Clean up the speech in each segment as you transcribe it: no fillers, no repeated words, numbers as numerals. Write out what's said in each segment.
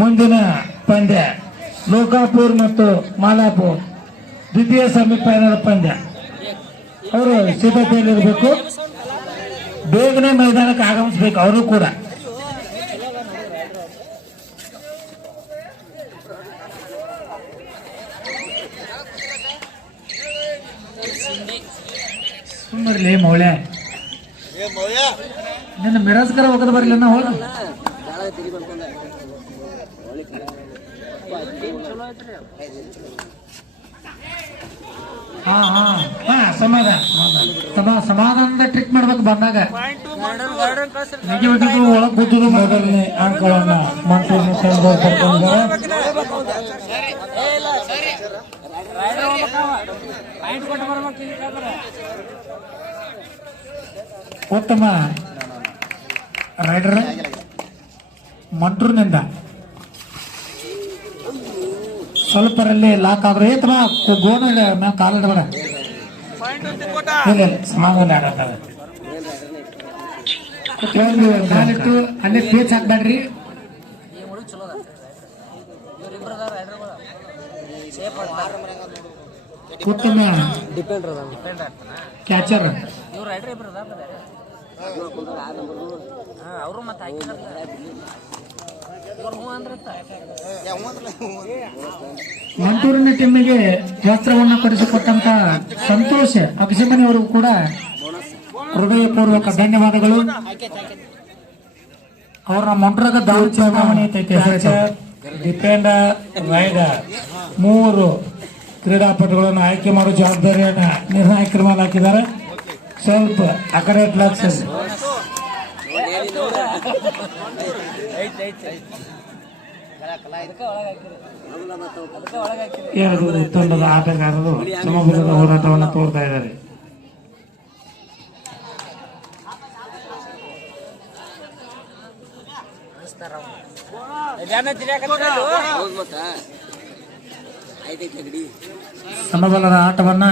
ಮುಂದಿನ ಪಂದ್ಯ ಲೋಕಾಪುರ್ ಮತ್ತು ಮಾಲಾಪುರ್ ದ್ವಿತೀಯ ಸೆಮಿಫೈನಲ್ ಪಂದ್ಯ. ಅವರು ಸಿದ್ಧತೆಯಲ್ಲಿರಬೇಕು, ಬೇಗನೆ ಮೈದಾನಕ್ಕೆ ಆಗಮಿಸಬೇಕು. ಅವರು ಕೂಡ ಸುಮ್ಮರ್ಲಿ ಮೌಳ್ಯ ನಿನ್ನ ಮಿರಾಜ್ಕರ ಹೋಗದ ಬರ್ಲಿ ನಾ ಹೋಗ. ಹಾ ಹಾ ಹಾ ಸಮಾಧಾನದ ಟ್ರಿಕ್ ಮಾಡ್ಬೇಕು ಬಂದಾಗ. ಒಳಗ್ ಕೂತುದು ಮೊದಲನೇ ಅಂಕಗಳನ್ನ ಮಂಟೂರಿನ ಉತ್ತಮ ರೈಡರ್ ಮಂಟೂರಿನಿಂದ ಸ್ವಲ್ಪರಲ್ಲಿ ಲಾಕ್ ಆದ್ರೆ ಗೋನ ಕಾಲದ ಬೇಡ ಇಲ್ಲ ಸಮಾಧಾನ ಆಡತ್ತವೆ. ಕಾಲಿಟ್ಟು ಅಲ್ಲೇ ಪೇಚ್ ಹಾಕ್ಬೇಡ್ರಿ. ಉತ್ತಮ ಕ್ಯಾಚರ್ ಮಂಟೂರಿನ ಟೀಮಿಗೆ ವಸ್ತ್ರವನ್ನು ಕೊಡಿಸಿಕೊಟ್ಟಂತ ಸಂತೋಷ್ ಅಕ್ಷಮಣಿ ಅವರಿಗೂ ಕೂಡ ಹೃದಯಪೂರ್ವಕ ಧನ್ಯವಾದಗಳು. ಅವರ ಮಂಟೂರಾಗ ದಾಳಿ ಚುನಾವಣೆ ಡಿಪೆಂಡರ್ ರೈಡರ್ 3 ಕ್ರೀಡಾಪಟುಗಳನ್ನು ಆಯ್ಕೆ ಮಾಡುವ ಜವಾಬ್ದಾರಿಯನ್ನ ನಿರ್ಣಾಯಕರ ಮೇಲೆ ಹಾಕಿದ್ದಾರೆ. ಸ್ವಲ್ಪ ಅಕರೇಟ್ ಲಕ್ಷ ತಂಡದ ಆಟಗಾರರು ಸಮಗ್ರದ ಹೋರಾಟವನ್ನು ತೋರ್ತಾ ಇದ್ದಾರೆ. ಸಮಬಲದ ಆಟವನ್ನ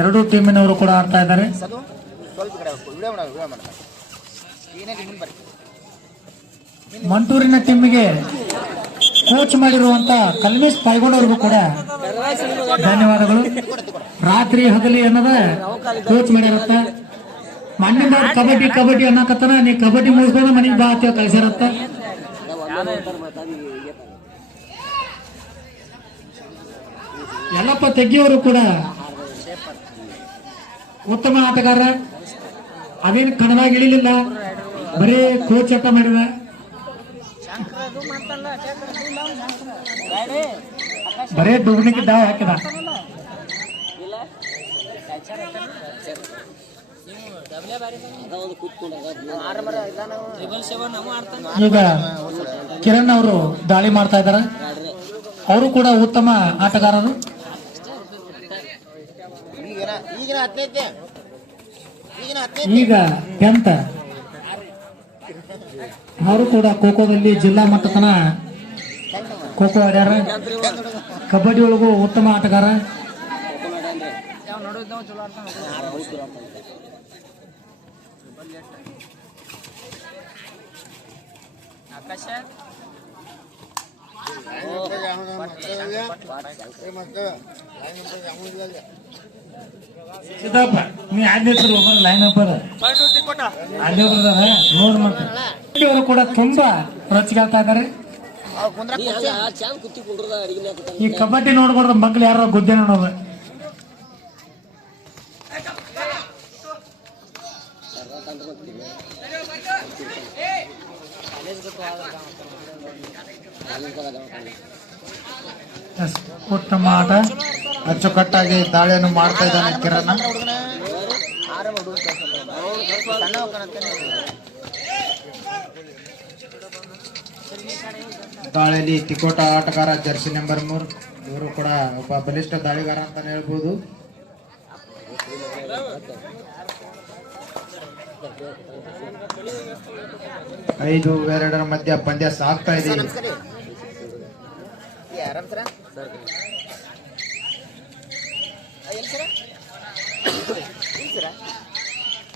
ಎರಡೂ ಟೀಮಿನವರು ಕೂಡ ಆಡ್ತಾ ಇದ್ದಾರೆ. ಮಂಟೂರಿನ ಟೀಮಿಗೆ ಕೋಚ್ ಮಾಡಿರುವಂತ ಕಲ್ಮೇಶ್ ಪಾಯ್ಗೊಂಡವ್ರಿಗೂ ಕೂಡ ಧನ್ಯವಾದಗಳು. ರಾತ್ರಿ ಹಗಲಿ ಅನ್ನದ ಕೋಚ್ ಮಾಡಿರತ್ತ. ಮಣ್ಣಿನ ಕಬಡ್ಡಿ ಕಬಡ್ಡಿ ಅನ್ನಕತ್ತನ ನೀ ಕಬಡ್ಡಿ ಮುಗಿಸ್ಕೊಂಡು ಮನೆಗೆ ಬಾ ಅಂತ ಕಳ್ಸಿರತ್ತ. ಯಲ್ಲಪ್ಪ ತೆಗ್ಗಿಯವರು ಕೂಡ ಉತ್ತಮ ಆಟಗಾರ. ಅದೇನು ಕಣದಾಗ ಇಳಿಲಿಲ್ಲ, ಬರೀ ಕೋಚ್ ಆಟ ಮಾಡಿದ. ಬರೇ ದುಗ್ನಿಗೆ ಡಾವ್ ಹಾಕಿದ. ಈಗ ಕಿರಣ್ ಅವರು ದಾಳಿ ಮಾಡ್ತಾ ಇದ್ದಾರೆ. ಅವರು ಕೂಡ ಉತ್ತಮ ಆಟಗಾರರು. ಈಗ 10th ಅವರು ಕೂಡ ಖೋಖೋದಲ್ಲಿ ಜಿಲ್ಲಾ ಮಟ್ಟತನ ಖೋಖೋ ಆಡ್ಯಾರ. ಕಬಡ್ಡಿ ಒಳಗೂ ಉತ್ತಮ ಆಟಗಾರ. ಸಿದ್ದಪ್ಪ ನೀ ಅಲ್ಲಿ ಲೈನ್ ಅಪ್ಪರ್ ಅಲ್ಲಿ ನೋಡ್ ಮತ್ತೆ ಅವರು ಕೂಡ ತುಂಬಾ ರೊಚ್ಚಿಗಾಗ್ತಾ ಇದ್ದಾರೆ. ಈ ಕಬಡ್ಡಿ ನೋಡ್ಬಾರ್ದು ಮಕ್ಳು ಯಾರೋ ಗುದ್ದೆ ನೋಡೋದು. ಉತ್ತಮ ಆಟ, ಅಚ್ಚುಕಟ್ಟಾಗಿ ದಾಳಿಯನ್ನು ಮಾಡ್ತಾ ಇದ್ದಾನೆ ಕಿರಣ್. ದಾಳಿಯಲ್ಲಿ ತಿಕೋಟ ಆಟಗಾರ ಜರ್ಸಿ ನಂಬರ್ 3 ಇವರು ಕೂಡ ಒಬ್ಬ ಬಲಿಷ್ಠ ದಾಳಿಗಾರ ಅಂತಾನೆ ಹೇಳ್ಬೋದು. ಐದು ಎರಡರ ಮಧ್ಯ ಪಂದ್ಯ ಸಾಗ್ತಾ ಇದೆ.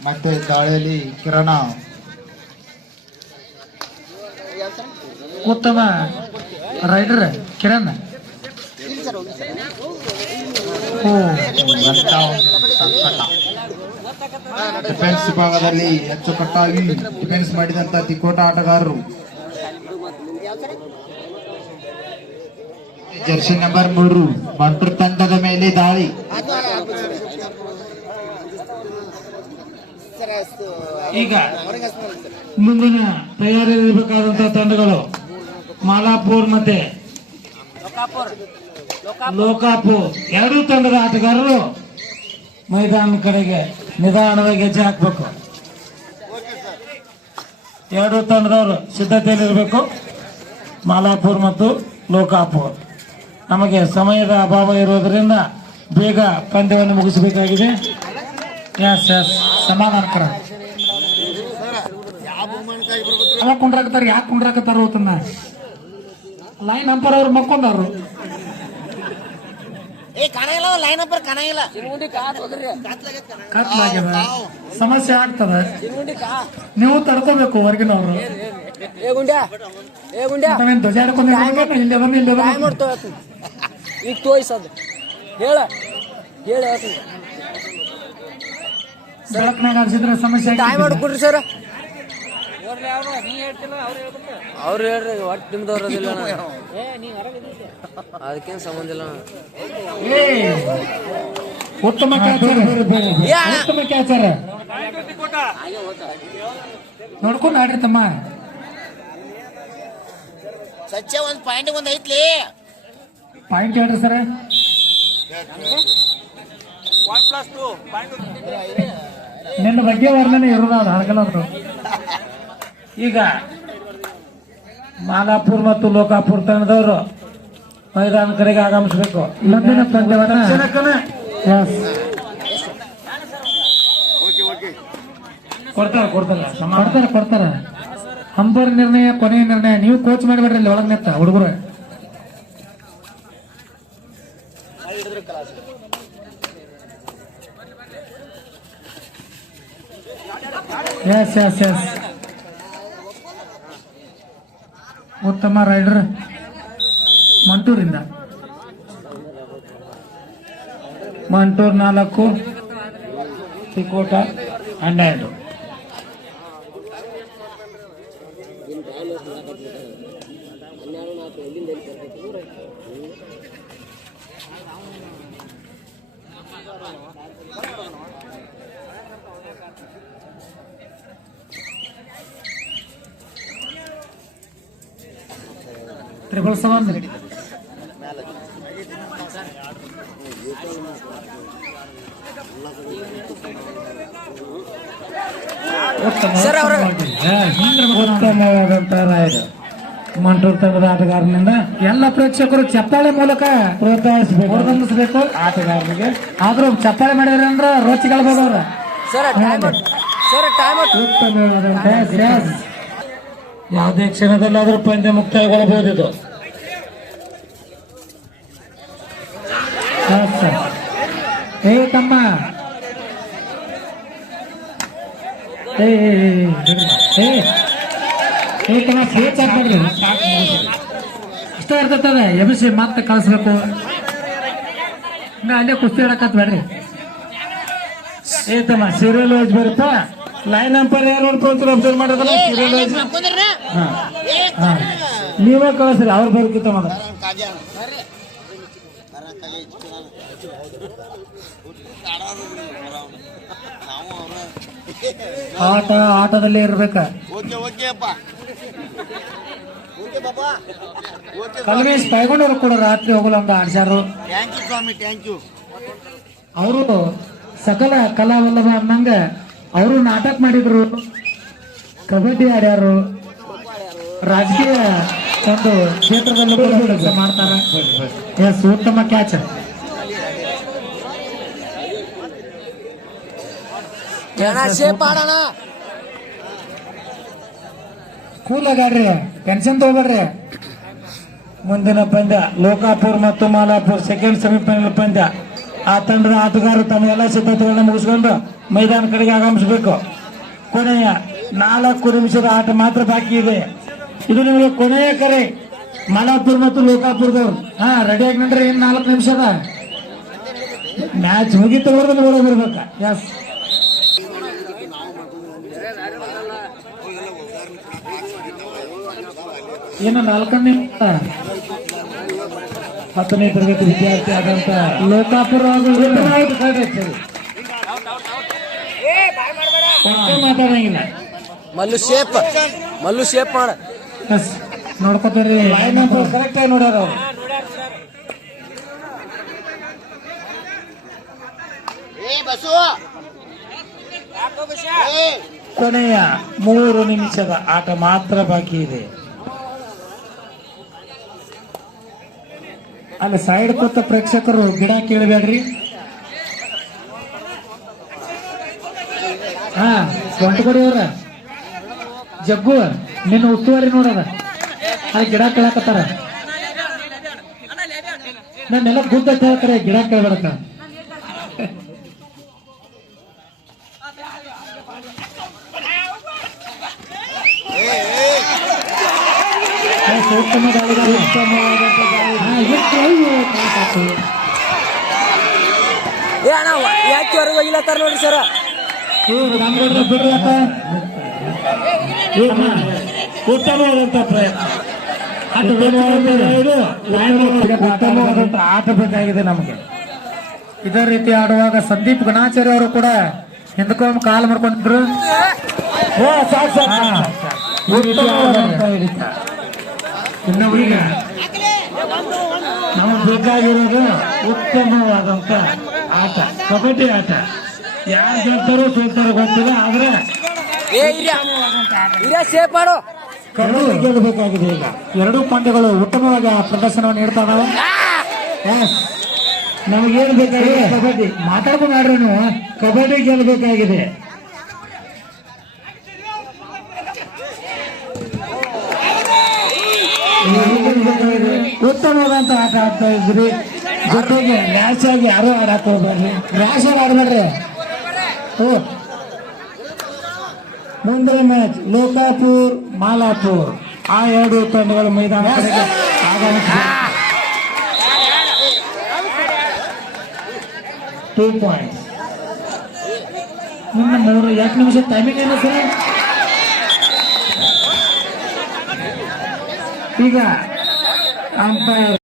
ಮತ್ತೆ ದಾಳಿಯಲ್ಲಿ ಕಿರಣ ಉತ್ತಮ ರೈಡರ್ ಕಿರಣ್. ಡಿಫೆನ್ಸ್ ವಿಭಾಗದಲ್ಲಿ ಅಚ್ಚುಕಟ್ಟಾಗಿ ಡಿಫೆನ್ಸ್ ಮಾಡಿದಂತ ತಿಕೋಟ ಆಟಗಾರರು ಜರ್ಸಿ ನಂಬರ್ 3 ಮಂಟೂರ್ ತಂಡದ ಮೇಲೆ ದಾಳಿ. ಈಗ ಮುಂದಿನ ತಯಾರಿರಬೇಕಾದಂತಹ ತಂಡಗಳು ಮಾಲಾಪುರ್ ಮತ್ತೆ ಲೋಕಾಪುರ್. ಎರಡೂ ತಂಡದ ಆಟಗಾರರು ಮೈದಾನ ಕಡೆಗೆ ನಿಧಾನವಾಗಿ ಹೆಜ್ಜೆ ಹಾಕ್ಬೇಕು. ಎರಡೂ ತಂಡದವರು ಸಿದ್ಧತೆಯಲ್ಲಿರಬೇಕು. ಮಾಲಾಪುರ್ ಮತ್ತು ಲೋಕಾಪುರ್. ನಮಗೆ ಸಮಯದ ಅಭಾವ ಇರೋದ್ರಿಂದ ಬೇಗ ಪಂದ್ಯವನ್ನು ಮುಗಿಸಬೇಕಾಗಿದೆ. ಎಸ್ ಎಸ್ ಸಮಾನಾಂತರ ಯಾವಾಗ ಕುಂಡ್ರಾಕತ್ತಾರ, ಯಾಕೆ ಕುಂಡ್ರಾಕತ್ತಾರ ಹೋತನ್ನ ಲೈನ್ ಅಂಪರ್ ಅವ್ರು ಮಕ್ಕೊಂಡವ್ರು. ಕತ್ಲಾಗ್ಯದ, ಸಮಸ್ಯೆ ಆಗ್ತದ. ನೀವು ತಡ್ಕೋಬೇಕು ಹೊರಗಿನವ್ರು. ನಾವೇನ್ ಧ್ವಜ ಹಿಡ್ಕೊಂಡು ಇಲ್ಲಿ ಈಗ ತೋಯ್ಸದು ಹೇಳ ಹೇಳ ಬೆಳಕ್ನಾಗ ಹರಿಸಿದ್ರೆ ಸಮಸ್ಯೆ ಟೈಮ್ ಮಾಡ್ಕೊಡ್ರಿ ಸರ್. ಅವ್ರು ಹೇಳ್ರಿ ಒಟ್ಟು ನಿಮ್ದವ್ರು ಅದಿಲ್ಲ, ಅದಕ್ಕೇನು ಸಂಬಂಧ ಇಲ್ಲ. ಉತ್ತಮ ಕ್ಯಾಚರ್, ಉತ್ತಮ ಕ್ಯಾಚರ್ ನೋಡ್ಕೊಂಡು ಆಡ್ರಿ ತಮ್ಮ. ಸಚ್ಚ ಒಂದ್ ಪಾಯಿಂಟ್ ಐತ್ಲಿ. ಪಾಯಿಂಟ್ ಹೇಳ್ರಿ ಸರ್. ನಿನ್ನ ಬಗ್ಗೆ ವರ್ಣನೆ ಇರೋದು ಹಳಗಲರು. ಈಗ ಮಾಲಾಪುರ್ ಮತ್ತು ಲೋಕಾಪುರ್ ತಂಡದವರು ಮೈದಾನ ಕಡೆಗೆ ಆಗಮಿಸಬೇಕು. ಮುಂದಿನ ಪಂದ್ಯವನ್ನು ಕೊಡ್ತಾರ. ಅಂಬರ್ ನಿರ್ಣಯ, ಕೊನೆಯ ನಿರ್ಣಯ. ನೀವು ಕೋಚ್ ಮಾಡಿಬಿಡ್ರಿ ಇಲ್ಲಿ ಒಳಗ್ ನೆತ್ತ ಹುಡುಗರು. ಎಸ್ ಎಸ್ ಎಸ್ ಉತ್ತಮ ರೈಡರ್ ಮಂಟೂರಿಂದ. ಮಂಟೂರ್ 4, ತಿಕೋಟ 12. ಟ್ರಿಬಲ್ 7 ಉತ್ತಮವಾದಂತಹ ರಾಯ್ಡ್ ಮಂಟೂರ್ ತಂಡದ ಆಟಗಾರನಿಂದ. ಎಲ್ಲ ಪ್ರೇಕ್ಷಕರು ಚಪ್ಪಾಳೆ ಮೂಲಕ ಪ್ರೋತ್ಸಾಹಿಸಬೇಕು ಆಟಗಾರರಿಗೆ. ಆದ್ರೂ ಚಪ್ಪಾಳೆ ಮಾಡಿದ್ರೆ ಅಂದ್ರೆ ರೋಚಿಗಳಬೋದವ್ರ. ಯಾವುದೇ ಕ್ಷಣದಲ್ಲಾದ್ರೂ ಪಂದ್ಯ ಮುಕ್ತಾಯಗೊಳ್ಳಬಹುದು ಇದು. ಏ ತಮ್ಮ, ಇಷ್ಟ ಇರ್ತದ ಎಬ್ಬಿಸಿ ಮತ್ತೆ ಕಳಿಸ್ಬೇಕು. ಅಲ್ಲೇ ಕುಸ್ತಿ ಆಡಕತ್ ಬೇಡ್ರಿ. ಏ ತಮ್ಮ ಸೀರಿಯಲ್ ವೈಸ್ ಬರುತ್ತಾ? ಲೈನ್ ಅಂಪರ್ ಯಾರು ಅಬ್ಸರ್ವ್ ಮಾಡೋದಲ್ಲ. ಸೀರಿಯಲ್ ವೈಸ್ ನೀವೇ ಕಳಿಸ್ರಿ, ಅವ್ರು ಬರ್ಕಿತ್ತ ಮಾಡ. ಆಟದಲ್ಲೇ ಇರ್ಬೇಕ. ಕಲ್ವೇಶ್ ಪೈಗೊಂಡವ್ರು ಕೂಡ ರಾತ್ರಿ ಹೋಗಲ್ಲ ಅಂತ ಆಡ್ಸ್ಯಾರು. ಅವರು ಸಕಲ ಕಲಾವಲ್ಲಭ ಅನ್ನಂಗ ಅವರು ನಾಟಕ ಮಾಡಿದ್ರು, ಕಬಡ್ಡಿ ಆಡ್ಯಾರು, ರಾಜಕೀಯ ಒಂದು ಕ್ಷೇತ್ರದಲ್ಲೂ ಕೂಡ ಕೆಲಸ ಮಾಡ್ತಾರ. ಎಸ್ ಉತ್ತಮ ಕ್ಯಾಚ್. ಕೂಲಾಗಿ ಆಡ್ರಿ, ಟೆನ್ಷನ್ ತಗೋಬೇಡ್ರಿ. ಮುಂದಿನ ಪಂದ್ಯ ಲೋಕಾಪುರ್ ಮತ್ತು ಮಾಲಾಪುರ್ ಸೆಕೆಂಡ್ ಸೆಮಿಫೈನಲ್ ಪಂದ್ಯ. ಆ ತಂಡದ ಆಟಗಾರರು ತಮ್ಮ ಎಲ್ಲ ಸಿದ್ಧತೆಗಳನ್ನ ಮುಗಿಸಿಕೊಂಡು ಮೈದಾನ ಕಡೆಗೆ ಆಗಮಿಸಬೇಕು. ಕೊನೆಯ 4 ನಿಮಿಷದ ಆಟ ಮಾತ್ರ ಬಾಕಿ ಇದೆ. ಇದು ನಿಮಗೆ ಕೊನೆಯ ಕರೆ ಮಾಲಾಪುರ್ ಮತ್ತು ಲೋಕಾಪುರದವ್ರು. ರೆಡಿಯಾಗಿ ನೋಡ್ರಿ, ಇನ್ 4 ನಿಮಿಷ ಅದ. ಮ್ಯಾಚ್ ಮುಗಿತು ಬರ್ಬೇಕ. ಎಸ್, ಏನು 4ನೇ 10ನೇ ತರಗತಿ ವಿದ್ಯಾರ್ಥಿ ಆದಂತ ಲೋಕಾಪುರ ಮಾತಾಡಂಗಿಲ್ಲ. ಮಲ್ಲು ಶೇಪ್ ಮಾಡ ಎಸ್, ನೋಡ್ಕೊತೀರಿ. ಕರೆಕ್ಟ್ ಆಗಿ ನೋಡ್ಯಾರ ಅವ್ರು. ಕೊನೆಯ 3 ನಿಮಿಷದ ಆಟ ಮಾತ್ರ ಬಾಕಿ ಇದೆ. ಅಲ್ಲಿ ಸೈಡ್ ಕೂತ ಪ್ರೇಕ್ಷಕರು ಗಿಡ ಕೇಳಬೇಡ್ರಿ. ಸ್ವಂತಕೊಡಿ ಅವ್ರ ಜಗ್ಗು ನಿನ್ನ ಉಸ್ತುವಾರಿ ನೋಡದ ಅಲ್ಲಿ ಗಿಡ ಕೇಳಕತ್ತಾರ. ನಾನೆಲ್ಲ ಗುದ್ದ ಹೇಳ್ತಾರೆ, ಗಿಡ ಕೇಳ್ಬೇಡಕ್ಕ. ಉತ್ತಮ ದಾಳಿಗಾರ, ಉತ್ತಮವಾದಂತ ಯಾಕೆ ಹೊರಗೆ ಹೋಗಿಲ್ಲತ್ತಾರ ನೋಡ್ರಿ ಸರ. ಬಿಡ್ರಿ ಅಪ್ಪ. ಉತ್ತಮವಾದಂತ ಪ್ರಯತ್ನ, ಉತ್ತಮವಾದಂತ ಆಟ ಬೇಕಾಗಿದೆ ನಮಗೆ. ಇದೇ ರೀತಿ ಆಡುವಾಗ ಸಂದೀಪ್ ಗಣಾಚಾರ್ಯ ಅವರು ಕೂಡ ಹಿಂದಕ್ಕೊಮ್ಮೆ ಕಾಲು ಮಾಡ್ಕೊಂಡಿದ್ರು. ಇನ್ನು ಈಗ ನಮಗೆ ಬೇಕಾಗಿರೋದು ಉತ್ತಮವಾದಂತ ಆಟ, ಕಬಡ್ಡಿ ಆಟ. ಯಾರು ಗೆಲ್ತಾರೋ ಸೋಲ್ತಾರೋ ಗೊತ್ತಿಲ್ಲ, ಆದ್ರೆ ಶೇಪ್ ಮಾಡು. ಕಬಡ್ಡಿ ಗೆಲ್ಲಬೇಕಾಗಿದೆ. ಈಗ 2 ಪಂದ್ಯಗಳು ಉತ್ತಮವಾಗಿ ಪ್ರದರ್ಶನವನ್ನು ನೀಡ್ತಾ ಇದಾವೆ. ನಮಗೇನು ಬೇಕಾಗಿದೆ? ಕಬಡ್ಡಿ. ಮಾತಾಡ್ಕೊಂಡು ಆಡ್ರಿ ನೀವು. ಕಬಡ್ಡಿ ಗೆಲ್ಲಬೇಕಾಗಿದೆ. ಉತ್ತಮವಾದಂತ ಆಟ ಆಡ್ತಾ ಇದ್ರಿ. ಜೊತೆಗೆ ರ್ಯಾಶ್ ಆಗಿ ಯಾರು ಆಡಕ್ ಹೋಗ್ಬೇಡ್ರಿ. ರ್ಯಾಶ್ ಆಗಿ ಆಡ್ಬೇಡ್ರಿ. ಮುಂದಿನ ಮ್ಯಾಚ್ ಲೋಕಾಪುರ್ ಮಾಲಾಪುರ್, ಆ 2 ತಂಡಗಳ ಮೈದಾನ ಆಗಮಿಸಿದೆ. 2 ಪಾಯಿಂಟ್ಸ್. ಇನ್ನು 2 ನಿಮಿಷ ಟೈಮಿಂಗ್ ಏನು ಸರ್? ಈಗ ಅಂಪೈರ್